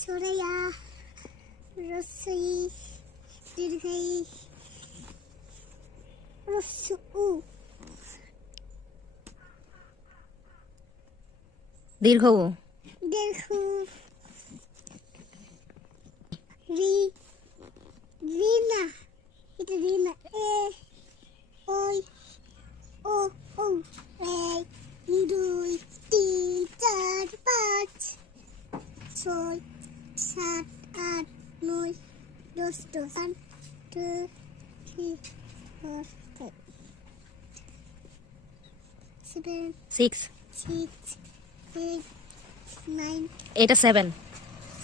Surya, Rossi, Dirghai, Rosu, দীর্ঘ উ। Dirhu, Rina, it's Rina, Oi, O, Dui, Tin, Char, Pach, Sol, Sat, At, Noi, Dos, One, 2, 3, 4, 5, 7, 6 6, 8, 9, এটা 7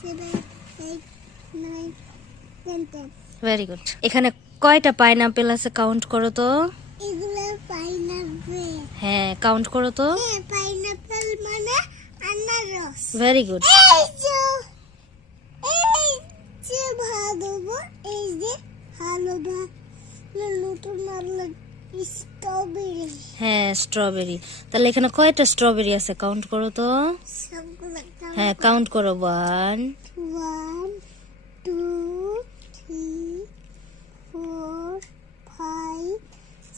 7, 8, 9, 10, 10. Very good এখানে কয়টা pineapple আছে count করো তো এগুলো পাইনাপেল। হ্যাঁ কাউন্ট করো তো হ্যাঁ পাইনাপেল মানে আনারস। ভেরি গুড এই যে ভালো এই যে ভালো নতুন ভালো স্ট্রবেরি। হ্যাঁ স্ট্রবেরি তাহলে এখানে কয়টা স্ট্রবেরি আছে কাউন্ট করো তো সবগুলো হ্যাঁ কাউন্ট করো 1 1 2 3 4 5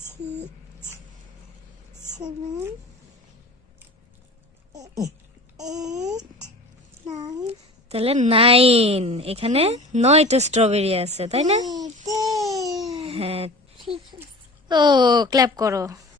6 7 8 9 তাহলে 9 এখানে 9টা স্ট্রবেরি আছে তাই না হ্যাঁ ঠিক আছে। ও ক্ল্যাপ করো